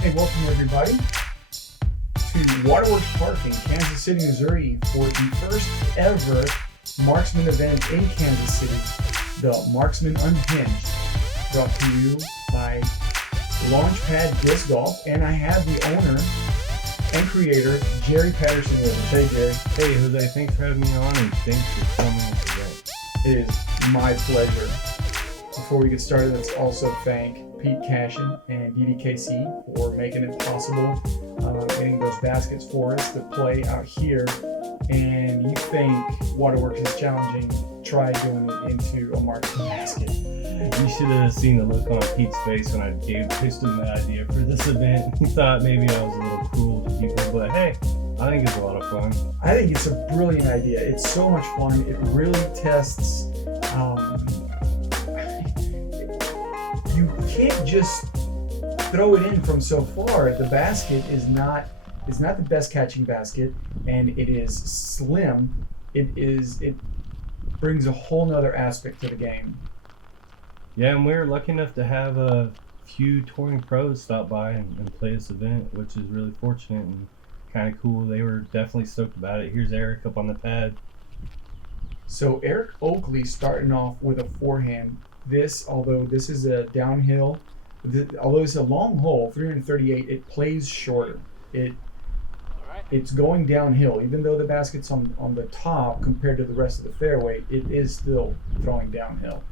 Hey, welcome everybody to Waterworks Park in Kansas City, Missouri for the first ever marksman event in Kansas City, the Marksman Unhinged, brought to you by Launchpad Disc Golf, and I have the owner and creator, Jerry Patterson with us. Hey, Jerry. Hey, Jose, thanks for having me on, and thanks for filming us today. It is my pleasure. Before we get started, let's also thank Pete Cashin and DDKC for making it possible, getting those baskets for us to play out here. And you think Waterworks is challenging, try doing it into a marksman basket. You should have seen the look on Pete's face when I pitched him the idea for this event. He thought maybe I was a little cruel to people, but hey, I think it's a lot of fun. I think it's a brilliant idea. It's so much fun. It really tests. You can't just throw it in from so far. The basket is not the best catching basket, and it is slim. It brings a whole nother aspect to the game. Yeah, and we were lucky enough to have a few touring pros stop by and play this event, which is really fortunate and kind of cool. They were definitely stoked about it. Here's Eric up on the pad. So Eric Oakley starting off with a forehand. Although this is a downhill, although it's a long hole, 338, it plays shorter. It's going downhill. Even though the basket's on the top compared to the rest of the fairway, it is still throwing downhill.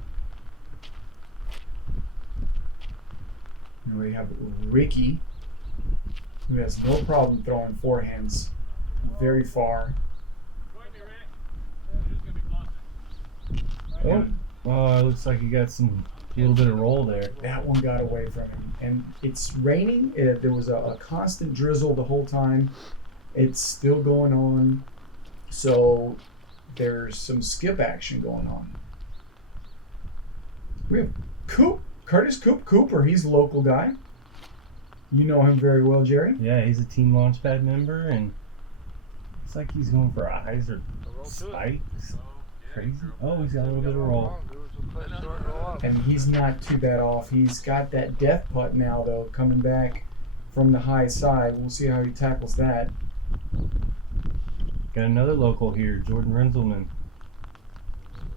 And we have Ricky, who has no problem throwing forehands very far. Oh, it looks like you got a little bit of roll there. That one got away from him. And it's raining. There was a constant drizzle the whole time. It's still going on. So there's some skip action going on. We have Curtis Cooper. He's a local guy. You know him very well, Jerry. Yeah, he's a Team Launchpad member, and it's like he's going for eyes or spikes. Crazy. Oh, he's got a little bit of roll. And he's not too bad off. He's got that death putt now, though, coming back from the high side. We'll see how he tackles that. Got another local here, Jordan Renzelman.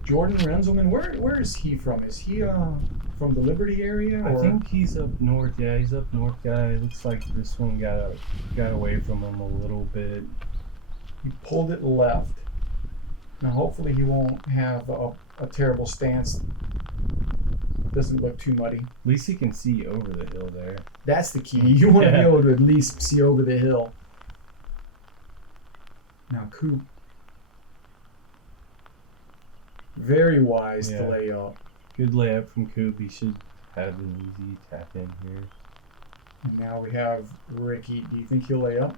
Jordan Renzelman, where is he from? Is he from the Liberty area? Or? I think he's up north. Yeah, he's up north guy. Looks like this one got away from him a little bit. He pulled it left. Now, hopefully he won't have a terrible stance. Doesn't look too muddy. At least he can see over the hill there. That's the key. You want to be able to at least see over the hill. Now, Coop. Very wise to lay up. Good layup from Coop. He should have an easy tap in here. And now we have Ricky. Do you think he'll lay up?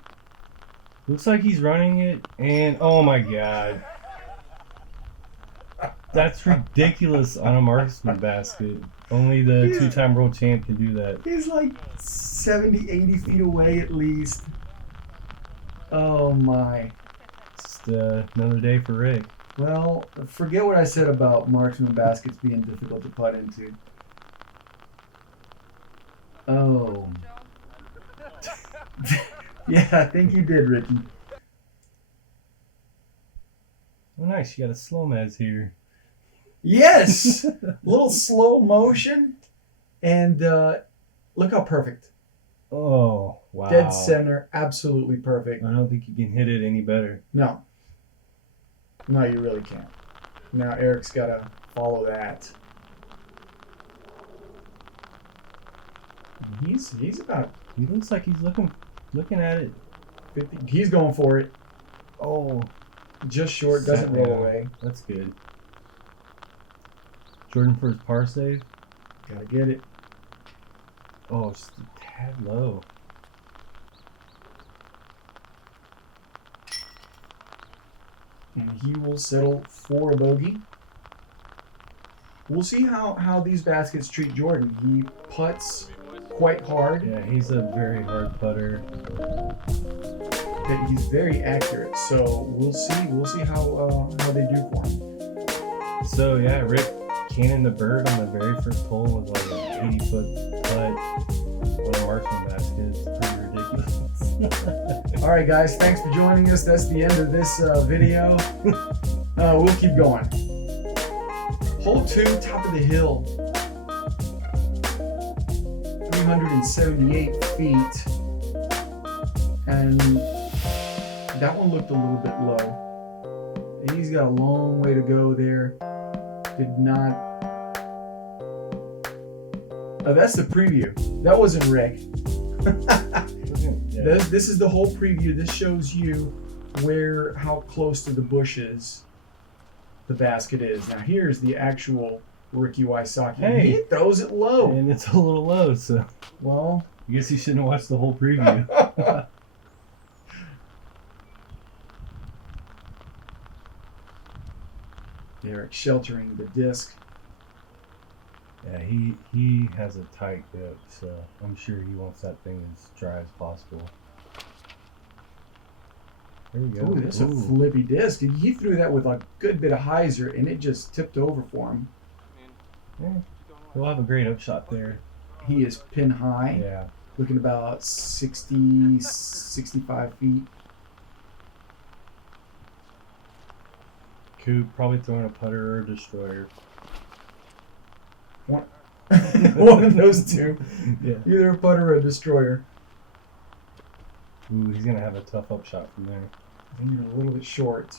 Looks like he's running it, and oh my god. That's ridiculous on a marksman basket. Only the two-time world champ can do that. He's like 70, 80 feet away at least. Oh my. Just another day for Rick. Well, forget what I said about marksman baskets being difficult to putt into. Oh. Yeah, I think you did, Ricky. Oh, nice. You got a slow mez here. Yes! Little slow motion. And look how perfect. Oh, wow. Dead center. Absolutely perfect. I don't think you can hit it any better. No. No, you really can't. Now Eric's got to follow that. And he's about... He looks like he's looking at it. 50. He's going for it. Oh. Just short. Doesn't roll away. That's good. Jordan for his par save. Gotta get it. Oh, just a tad low. And he will settle for a bogey. We'll see how these baskets treat Jordan. He putts quite hard. Yeah, he's a very hard putter. That he's very accurate. So we'll see how they do for him. So yeah, Rick cannon the bird on the very first hole with like an 80-foot putt on a marksman basket. All right, guys, thanks for joining us. That's the end of this video. We'll keep going. Hole 2, top of the hill. 378 feet. And that one looked a little bit low. He's got a long way to go there. Did not... Oh, that's the preview. That wasn't Rick. Yeah. This is the whole preview. This shows you how close to the bushes the basket is. Now here's the actual Ricky Wysocki. Hey. He throws it low. And it's a little low, so Well, I guess you shouldn't have watched the whole preview. Derek sheltering the disc. Yeah, he has a tight grip, so I'm sure he wants that thing as dry as possible. There we go. Ooh, that's a flippy disc. He threw that with a good bit of hyzer, and it just tipped over for him. Yeah. He'll have a great upshot there. He is pin high. Yeah. Looking about 60, 65 feet. Coop probably throwing a putter or a destroyer. One of those two. Yeah. Either a putter or a destroyer. Ooh, he's gonna have a tough upshot from there. I think you're a little bit short.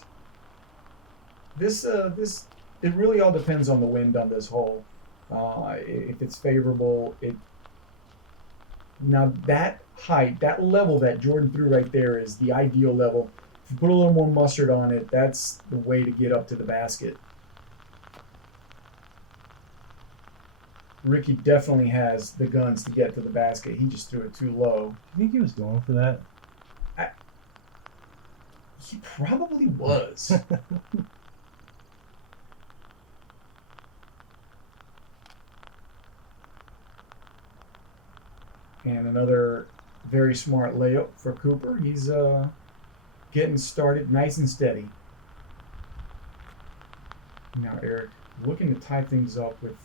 This it really all depends on the wind on this hole. If it's favorable, now that height, that level that Jordan threw right there is the ideal level. If you put a little more mustard on it, that's the way to get up to the basket. Ricky definitely has the guns to get to the basket. He just threw it too low. I think he was going for that. He probably was. And another very smart layup for Cooper. He's getting started nice and steady. Now Eric looking to tie things up with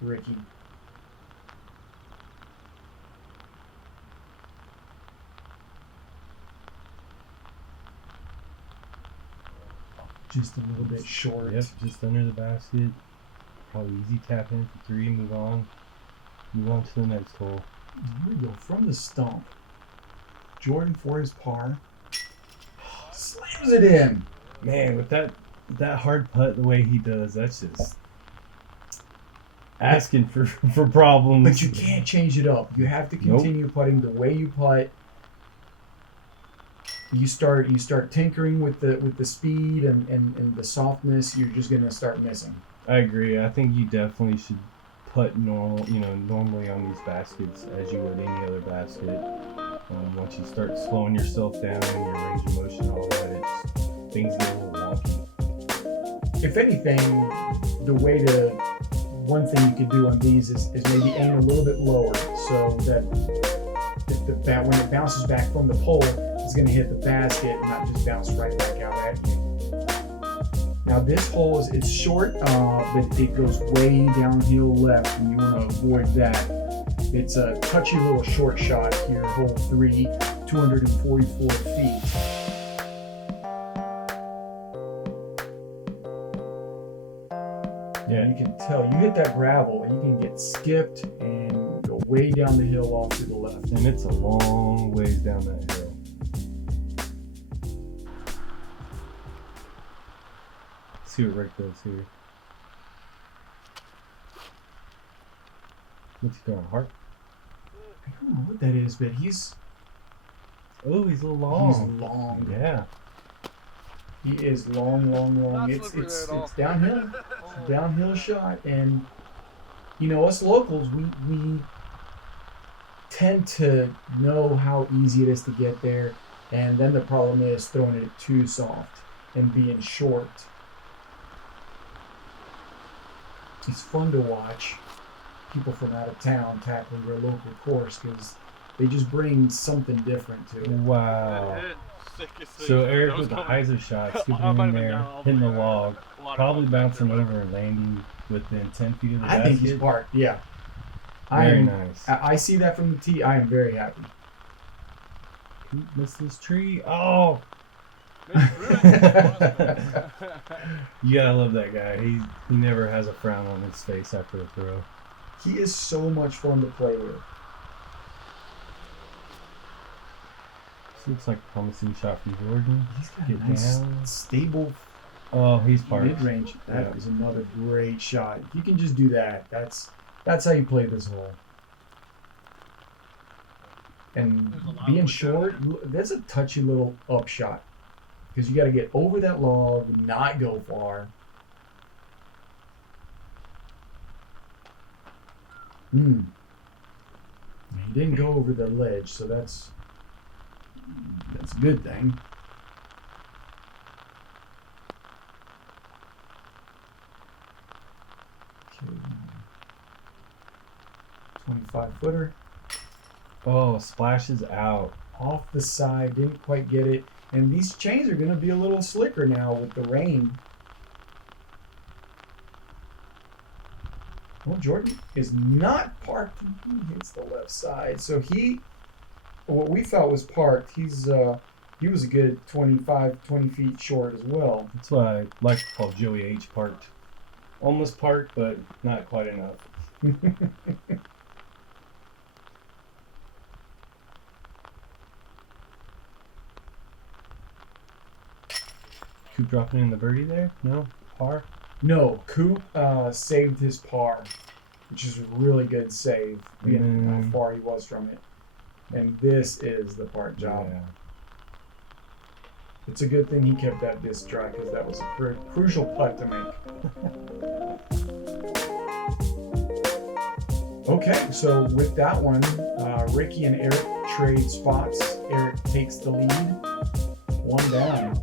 Ricky. Just a little bit short. Yep, just under the basket. Probably easy tap in for 3, move on. Move on to the next hole. Here we go, from the stump. Jordan for his par. Slams it in. Man, with that hard putt the way he does, that's just asking for problems. But you can't change it up. You have to continue putting the way you putt. You start tinkering with the speed and the softness. You're just gonna start missing. I agree. I think you definitely should putt normally on these baskets as you would any other basket. Once you start slowing yourself down and your range of motion and all that, things get a little wonky. If anything, one thing you could do on these is maybe aim a little bit lower so that when it bounces back from the pole, it's going to hit the basket and not just bounce right back out at you. Now this hole it's short, but it goes way downhill left, and you want to avoid that. It's a touchy little short shot here, hole 3, 244 feet. Yeah, you can tell you hit that gravel and you can get skipped and go way down the hill off to the left. And it's a long ways down that hill. Let's see what Rick does here. What's he throwing? Heart? I don't know what that is, but he's a little long. He's long. Yeah. He is long. It's downhill. It's a downhill shot, and us locals, we tend to know how easy it is to get there, and then the problem is throwing it too soft and being short. It's fun to watch people from out of town tackling their local course because they just bring something different to it. Wow. So Eric with the hyzer shot, skipping in there, hitting the log, probably bouncing over and landing within 10 feet of the basket. I think he's parked, yeah. Very nice. I see that from the tee. I am very happy. He missed this tree. Oh! Maybe through it. You gotta love that guy. He never has a frown on his face after a throw. He is so much fun to play with. This looks like a promising shot from Jordan. He's got Get a nice, down. stable Oh, he's parked. mid-range. That Yeah. is another great shot. If you can just do that, that's how you play this hole. And There's a lot being of wood short, that's a touchy little up shot. Because you got to get over that log, not go far. He didn't go over the ledge, so that's a good thing. Okay. 25-footer. Oh, splashes out. Off the side, didn't quite get it. And these chains are going to be a little slicker now with the rain. Well, Jordan is not parked. He hits the left side. So what we thought was parked, he was a good 20 feet short as well. That's what I like to call Joey H. parked. Almost parked, but not quite enough. Coop dropping in the birdie there? No? Par? No, Coop saved his par, which is a really good save, being how far he was from it. And this is the par job. Yeah. It's a good thing he kept that disc dry because that was a crucial putt to make. Okay, so with that one, Ricky and Eric trade spots. Eric takes the lead, one down.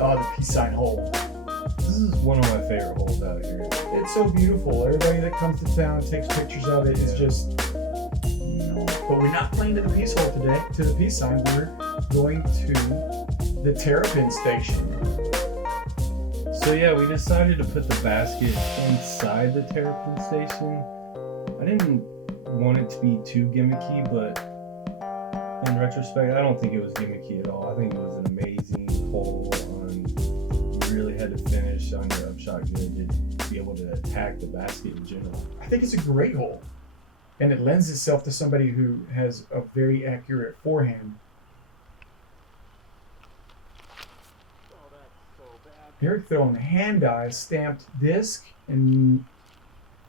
Oh, the peace sign hole. This is one of my favorite holes out here. It's so beautiful. Everybody that comes to town takes pictures of it. It's just, But we're not playing to the peace hole today, to the peace sign. We're going to the terrapin station. So yeah, we decided to put the basket inside the terrapin station. I didn't want it to be too gimmicky, but in retrospect, I don't think it was gimmicky at all. I think it was an amazing hole. You really had to finish on your upshot good to be able to attack the basket in general. I think it's a great hole. And it lends itself to somebody who has a very accurate forehand. Oh, that's so bad. Eric throwing the hand eye, stamped disc, and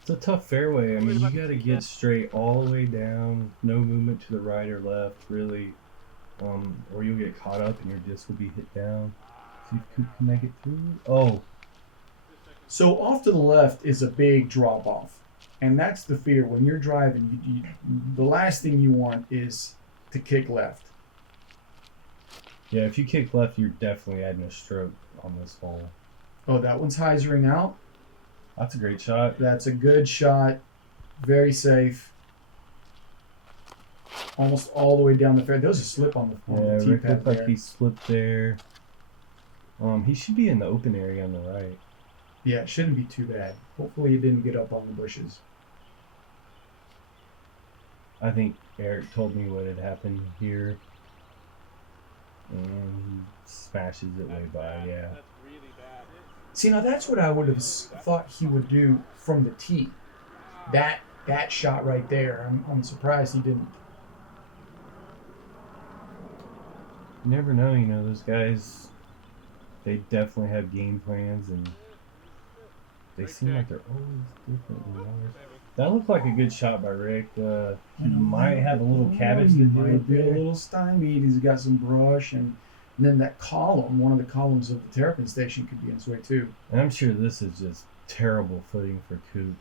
It's a tough fairway. I mean, you got to get straight all the way down, no movement to the right or left, really, or you'll get caught up and your disc will be hit down. See if Coop can make it through. Oh, so off to the left is a big drop off. And that's the fear. When you're driving, the last thing you want is to kick left. yeah, if you kick left, you're definitely adding a stroke on this hole. Oh, that one's hyzering out. That's a great shot. That's a good shot. Very safe. Almost all the way down the fairway. There was a slip on Yeah, the tee Rick pad looked like there. he slipped there. He should be in the open area on the right. Yeah, it shouldn't be too bad. Hopefully it didn't get up on the bushes. I think Eric told me what had happened here. And he smashes it way by, yeah. That's really bad. See, now that's what I would have thought he would do from the tee. That shot right there. I'm surprised he didn't. You never know, those guys, they definitely have game plans and they seem like they're always different. That looked like a good shot by Rick. He might have a little cabbage He to do might it be a there. little stymied. He's got some brush, and then that column, one of the columns of the terrapin station, could be in his way too. And I'm sure this is just terrible footing for Coop.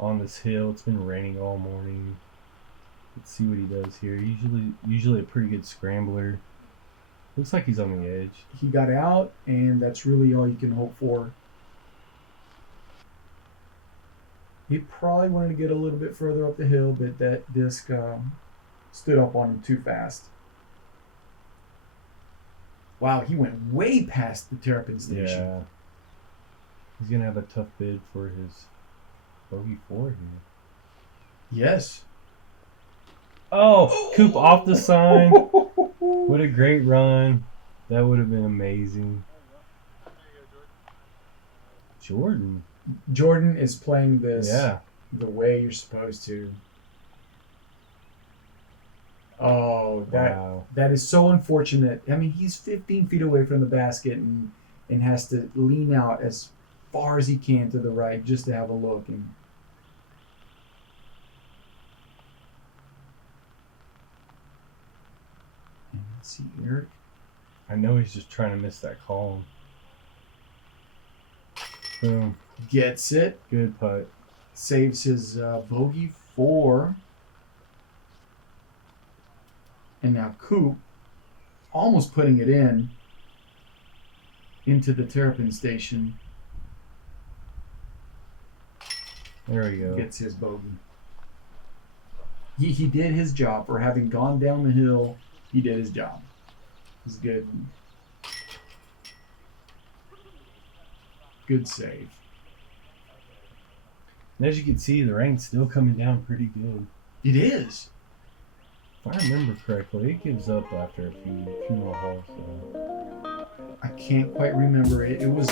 On this hill, it's been raining all morning. Let's see what he does here. Usually a pretty good scrambler. Looks like he's on the edge. He got out, and that's really all you can hope for. He probably wanted to get a little bit further up the hill, but that disc stood up on him too fast. Wow, he went way past the terrapin station. Yeah. He's going to have a tough bid for his bogey 4 here. Yes. Oh, Coop off the sign. What a great run. That would have been amazing. Jordan. Jordan is playing this Yeah. the way you're supposed to. Oh, that is so unfortunate. I mean, he's 15 feet away from the basket and has to lean out as far as he can to the right just to have a look. And let's see, Eric. I know he's just trying to miss that call. Boom. Gets it. Good putt. Saves his bogey 4. And now Coop almost putting it into the terrapin station. There we go. Gets his bogey. He did his job. For having gone down the hill, he did his job. It's good. Good save. And as you can see, the rain's still coming down pretty good. It is. If I remember correctly, it gives up after a few more holes. So. I can't quite remember it. It was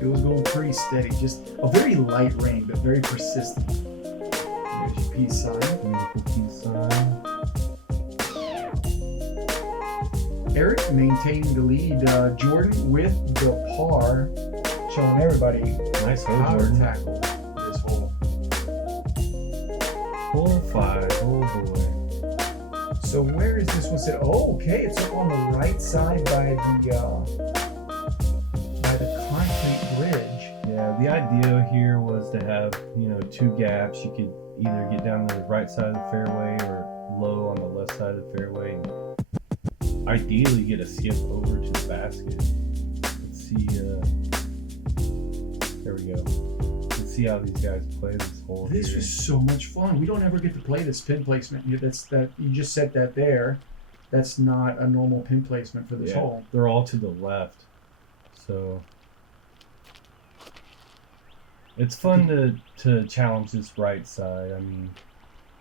going pretty steady. Just a very light rain, but very persistent. There's your peace sign. Beautiful peace sign. Eric maintaining the lead. Jordan with the par, showing everybody Nice hole, how to Jordan. tackle this hole. Hole 5. Oh boy. So where is this one set? Oh, okay, it's up on the right side by the concrete bridge. Yeah, the idea here was to have, 2 gaps. You could either get down to the right side of the fairway or low on the left side of the fairway. And ideally get a skip over to the basket. Let's see, there we go. Let's see how these guys play this hole This here. was so much fun. We don't ever get to play this pin placement. You just set that there. That's not a normal pin placement for this hole. They're all to the left. So it's fun to challenge this right side. I mean,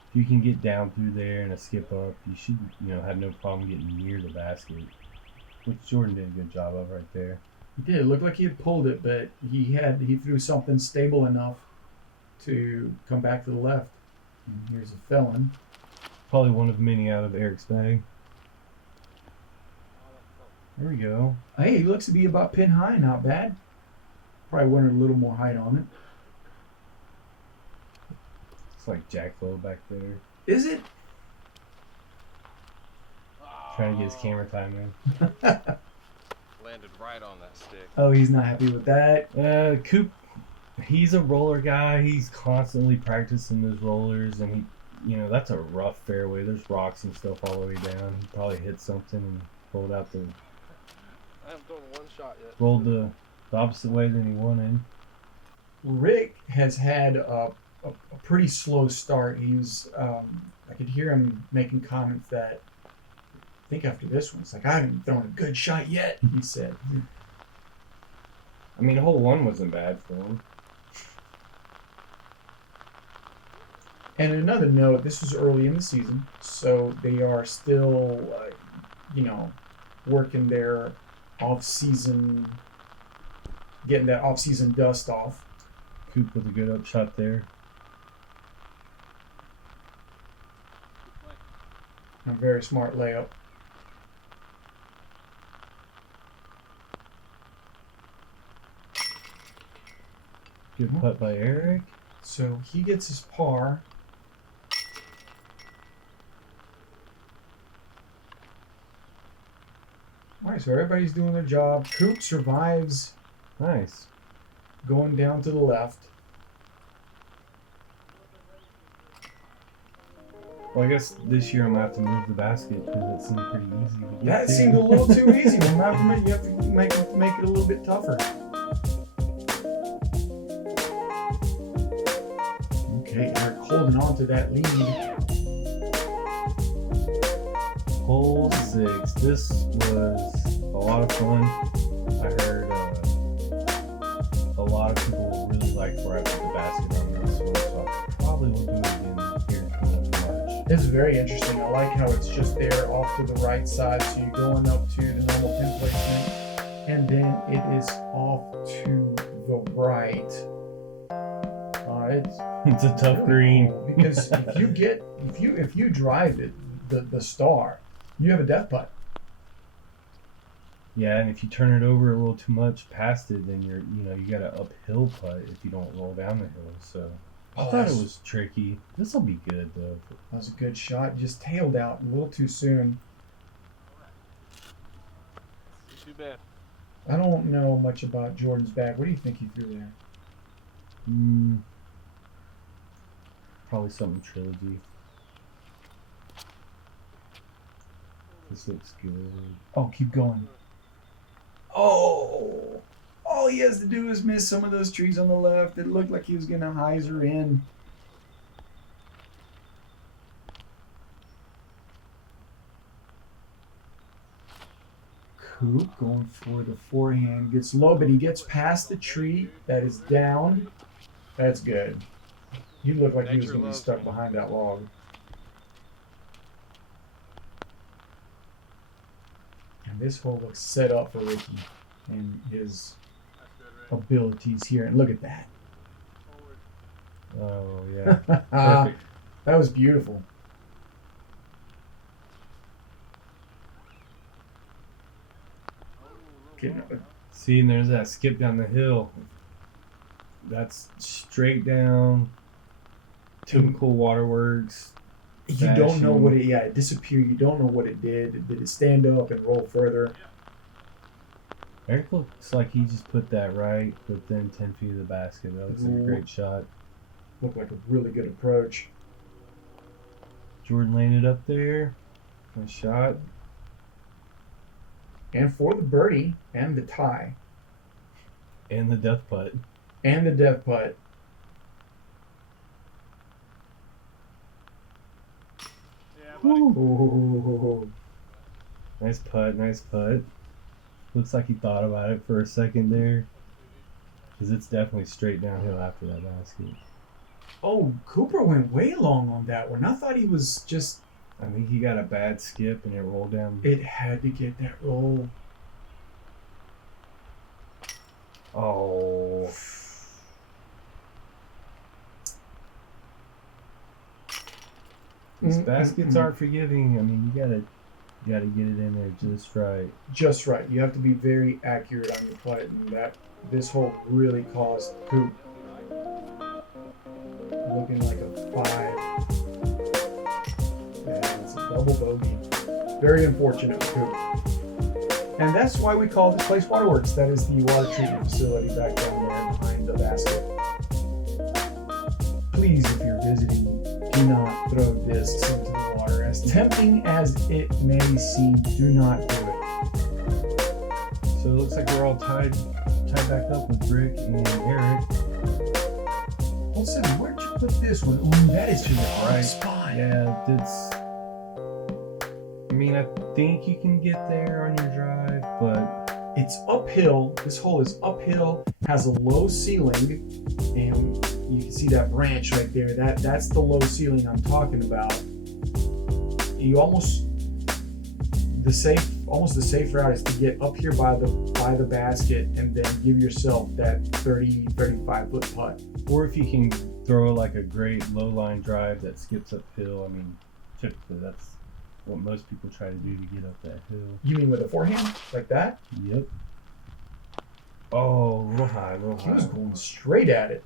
if you can get down through there and a skip up, you should, have no problem getting near the basket, which Jordan did a good job of right there. He did. It looked like he had pulled it, but he threw something stable enough to come back to the left. And here's a felon. Probably one of many out of Eric's bag. There we go. Hey, he looks to be about pin high. Not bad. Probably wanted a little more height on it. It's like Jack Lowe back there. Is it? Trying to get his camera time in. Landed right on that stick. Oh, he's not happy with that. Coop, he's a roller guy. He's constantly practicing those rollers, and that's a rough fairway. There's rocks and stuff all the way down. He probably hit something and rolled out I haven't thrown one shot yet. rolled the opposite way than he wanted. Rick has had a pretty slow start. He was, I could hear him making comments that, I think after this one, it's like, I haven't thrown a good shot yet, he said. I mean, hole 1 wasn't bad for him. And another note, this was early in the season, so they are still, working their off-season, getting that off-season dust off. Coop with a good up shot there. A very smart layup. Good putt by Eric. So he gets his par. All right, so everybody's doing their job. Coop survives Nice. going down to the left. Well, I guess this year I'm going to have to move the basket because it seemed pretty easy to get That to. seemed a little too easy. You have to make it a little bit tougher. Okay, Eric holding on to that lead. Hole 6. This was a lot of fun. I heard a lot of people really liked where I put the basket on this one, so I probably will do it again here coming up in March. It's very interesting. I like how it's just there off to the right side. So you're going up to the normal pin placement, and then it is off to the right. It's a tough really green. cool because if you drive it, the star, you have a death putt. Yeah, and if you turn it over a little too much past it, then you got an uphill putt if you don't roll down the hill. So I thought it was tricky. This will be good though. That was a good shot. Just tailed out a little too soon. Too bad. I don't know much about Jordan's bag. What do you think he threw there? Probably something trilogy. This looks good. Oh, keep going. Oh, all he has to do is miss some of those trees on the left. It looked like he was gonna hyzer in. Coop going for the forehand, gets low, but he gets past the tree that is down. That's good. He looked like he was gonna be stuck behind that log. And this hole looks set up for Ricky and his abilities here. And look at that. Oh yeah. Perfect. That was beautiful. See, and there's that skip down the hill. That's straight down. Typical Waterworks. You don't know what it disappeared. You don't know what it did. Did it stand up and roll further? Eric looks like he just put that right within 10 feet of the basket. That looks like a great shot. Looked like a really good approach. Jordan landed up there. Nice shot. And for the birdie and the tie. And the death putt. And the death putt. Ooh. Nice putt, nice putt. Looks like he thought about it for a second there. Because it's definitely straight downhill after that basket. Oh, Cooper went way long on that one. I thought he was just... I think he got a bad skip and it rolled down. It had to get that roll. Oh. These baskets aren't forgiving. I mean, you gotta get it in there just right. Just right. You have to be very accurate on your putt, and this hole really caused Coop looking like a 5. And it's a double bogey. Very unfortunate for Coop. And that's why we call this place Waterworks. That is the water treatment facility back down there behind the basket. Please, if you're visiting, do not throw discs into the water. As tempting as it may seem, do not do it. So it looks like we're all tied back up with Rick and Eric. Hold on, where'd you put this one? Ooh, that is to the Right. spot. Yeah, I mean, I think you can get there on your drive, but It's uphill. This hole is uphill, has a low ceiling, and you can see that branch right there. That's the low ceiling I'm talking about. You almost the safe route is to get up here by the basket and then give yourself that 35 foot putt. or if you can throw like a great low line drive that skips uphill. I mean, typically that's what most people try to do to get up that hill. You mean with a forehand like that? Yep. Oh, real high. He was going straight at it.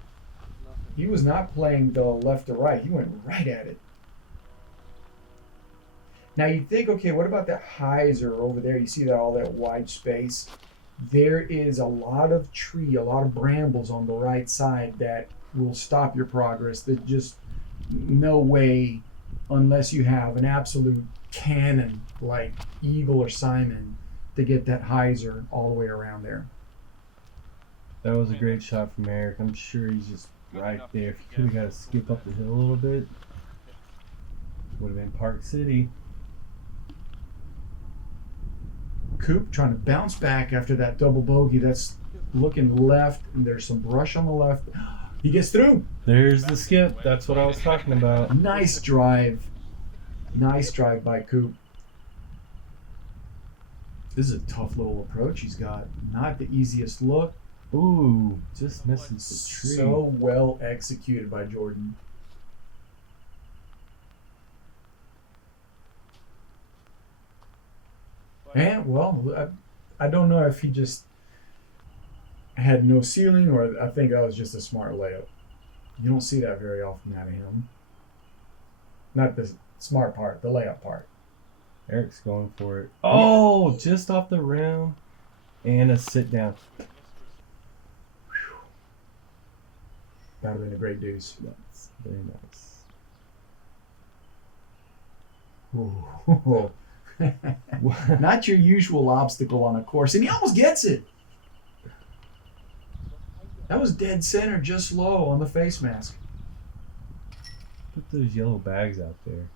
He was not playing the left to right. He went right at it. Now you think, okay, what about that hyzer over there? You see that all that wide space? There is a lot of tree, a lot of brambles on the right side that will stop your progress. There's just no way, unless you have an absolute cannon like Eagle or Simon, to get that hyzer all the way around there. That was a great shot from Eric. I'm sure he's just right there. If he could have got to skip up the hill a little bit, would have been Park City. Coop trying to bounce back after that double bogey. That's looking left, and there's some brush on the left. He gets through. There's the skip. That's what I was talking about. Nice drive. Nice drive by Coop. This is a tough little approach he's got. Not the easiest look. Ooh, just misses the tree. So well executed by Jordan. And, well, I don't know if he just had no ceiling or I think that was just a smart layup. You don't see that very often out of him. Not the smart part, the layup part. Eric's going for it. Oh, just off the rim. And a sit down. That would have been a great deuce. That's very nice. Ooh. Not your usual obstacle on a course. And he almost gets it. That was dead center, just low on the face mask. Put those yellow bags out there.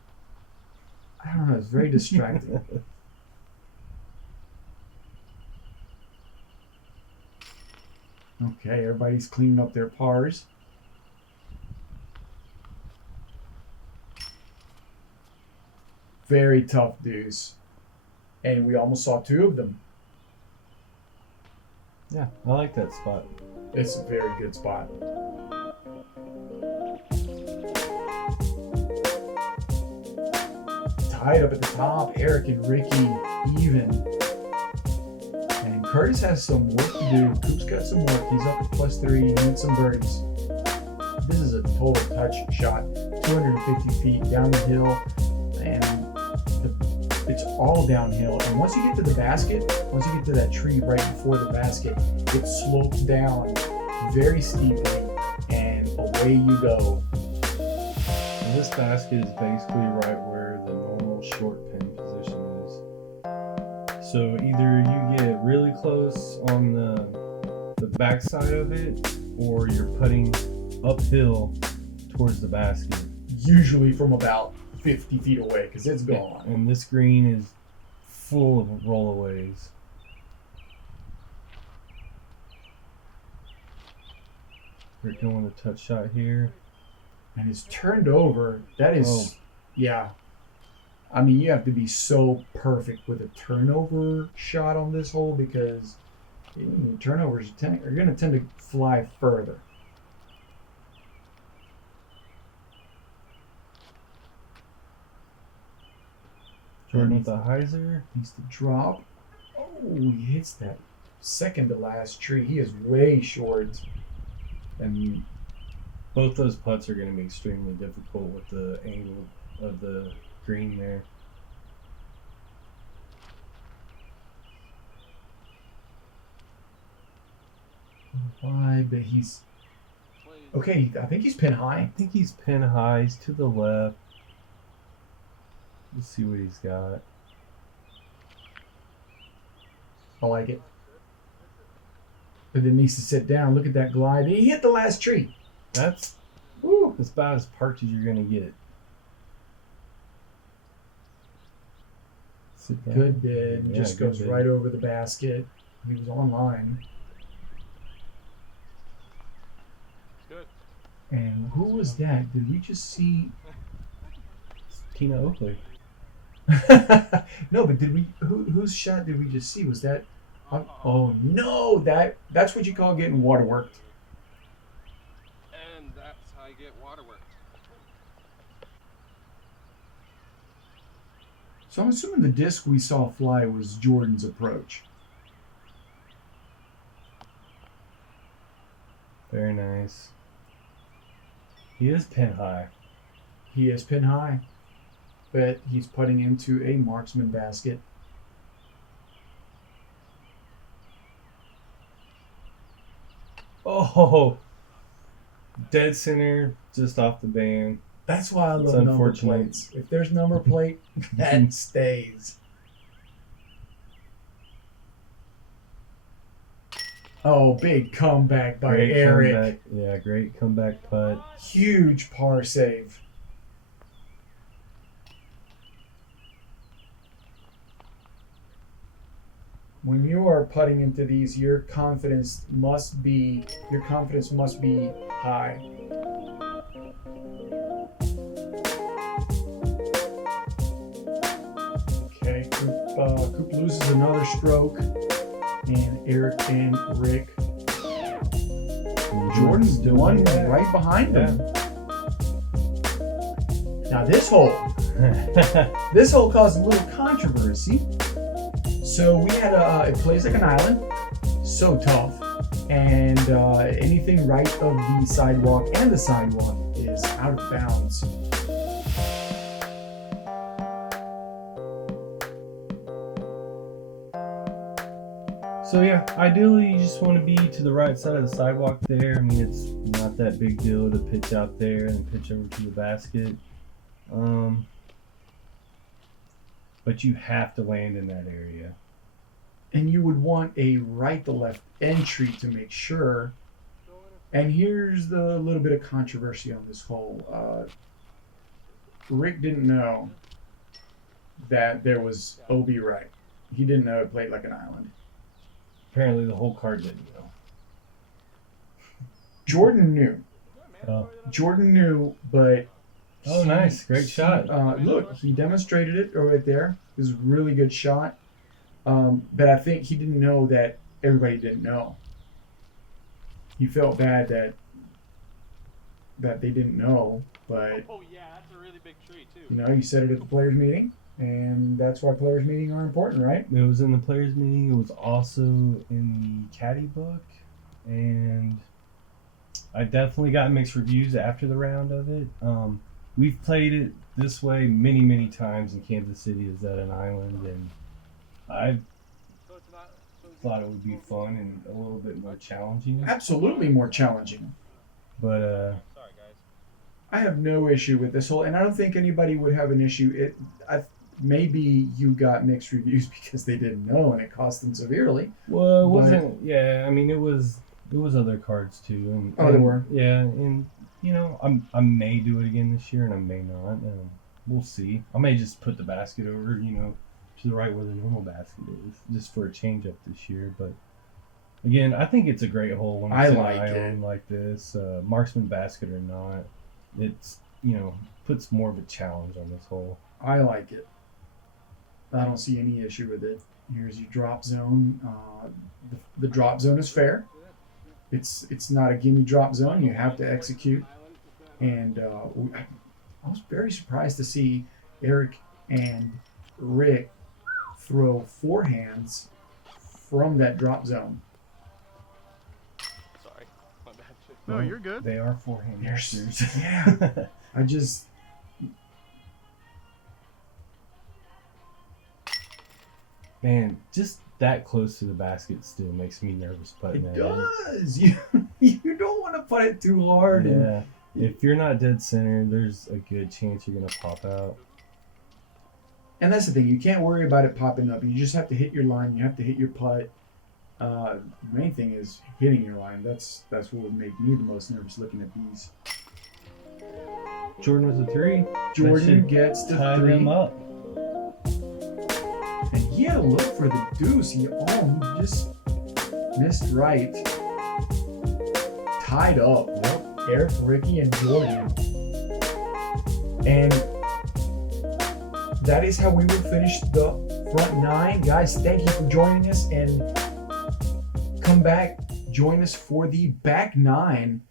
I don't know. It's very distracting. Okay, everybody's cleaning up their pars. Very tough deuce. And we almost saw two of them. Yeah, I like that spot. It's a very good spot. Tied up at the top, Eric and Ricky even. And Curtis has some work to do. Coop's got some work. He's up at +3. He needs some birdies. This is a total touch shot. 250 feet down the hill. And it's all downhill. And once you get to the basket, once you get to that tree right before the basket, it slopes down very steeply and away you go. And this basket is basically right where the normal short pin position is. So either you get really close on the backside of it, or you're putting uphill towards the basket. Usually from about 50 feet away because it's gone. And this green is full of rollaways. We're going a touch shot here. And it's turned over. That is, yeah. I mean, you have to be so perfect with a turnover shot on this hole because turnovers are going to tend to fly further. Jordan with the hyzer. Needs to drop. Oh, he hits that second to last tree. He is way short. And both those putts are going to be extremely difficult with the angle of the green there. Why? But he's okay. I think he's pin high. I think he's pin high. He's to the left. Let's see what he's got. I like it. But it needs to sit down. Look at that glide. He hit the last tree. That's about as parked as you're going to get. Good bid. Yeah, just goes right over the basket. He was online. Good. And who was that? Did we just see? Tina Oakley. No, but did we? Whose shot did we just see? Was that? Oh no! That's what you call getting waterworked. And that's how you get waterworks. So I'm assuming the disc we saw fly was Jordan's approach. Very nice. He is pin high. He is pin high, but he's putting into a marksman basket. Oh, dead center, just off the band. That's why I It's love number unfortunate. plates. If there's number plate, that stays. Oh, big comeback by Great Eric. comeback. Yeah, great comeback putt. Huge par save. When you are putting into these, your confidence must be high. Coop loses another stroke, and Eric and Rick. Jordan's the one right behind them. Now this hole caused a little controversy. So we had it plays like an island, so tough, and anything right of the sidewalk and the sidewalk is out of bounds. So yeah, ideally you just want to be to the right side of the sidewalk there. I mean, it's not that big deal to pitch out there and pitch over to the basket. But you have to land in that area. And you would want a right to left entry to make sure. And here's the little bit of controversy on this hole. Rick didn't know that there was OB right. He didn't know it played like an island. Apparently the whole card didn't know. Jordan knew. Oh, Jordan knew, but... oh, nice. Great shot. Look, he demonstrated it right there. It was a really good shot. But I think he didn't know that everybody didn't know. He felt bad that they didn't know, but... Oh, yeah, that's a really big tree, too. You know, you said it at the players' meeting, and that's why players' meetings are important, right? It was in the players' meeting. It was also in the caddy book, and I definitely got mixed reviews after the round of it. We've played it this way many, many times in Kansas City as at an island, and I thought it would be fun and a little bit more challenging. Absolutely more challenging. But Sorry, guys. I have no issue with this whole, and I don't think anybody would have an issue. Maybe you got mixed reviews because they didn't know and it cost them severely. well, it wasn't. Yeah, I mean, it was other cards too, and there were. Yeah, and you know, I may do it again this year, and I may not. We'll see. I may just put the basket over, you know, to the right where the normal basket is, just for a change up this year. But again, I think it's a great hole when it's an island like this, marksman basket or not. It's, you know, puts more of a challenge on this hole. I like it. I don't see any issue with it. Here's your drop zone. The drop zone is fair. It's not a gimme drop zone. You have to execute. And I was very surprised to see Eric and Rick throw forehands from that drop zone. Sorry, my bad. No, you're good. They are forehand masters. Yeah. I just... Man, just that close to the basket still makes me nervous putting It that in. does. You don't want to put it too hard. Yeah. If you're not dead center, there's a good chance you're going to pop out. And that's the thing. You can't worry about it popping up. You just have to hit your line. You have to hit your putt. The main thing is hitting your line. That's what would make me the most nervous looking at these. Jordan was a 3. Jordan gets the Tie 3. them up. And he had to look for the deuce. He just missed right. Tied up. Yep. Eric, Ricky, and Jordan. And that is how we will finish the front 9. Guys, thank you for joining us. And come back, join us for the back 9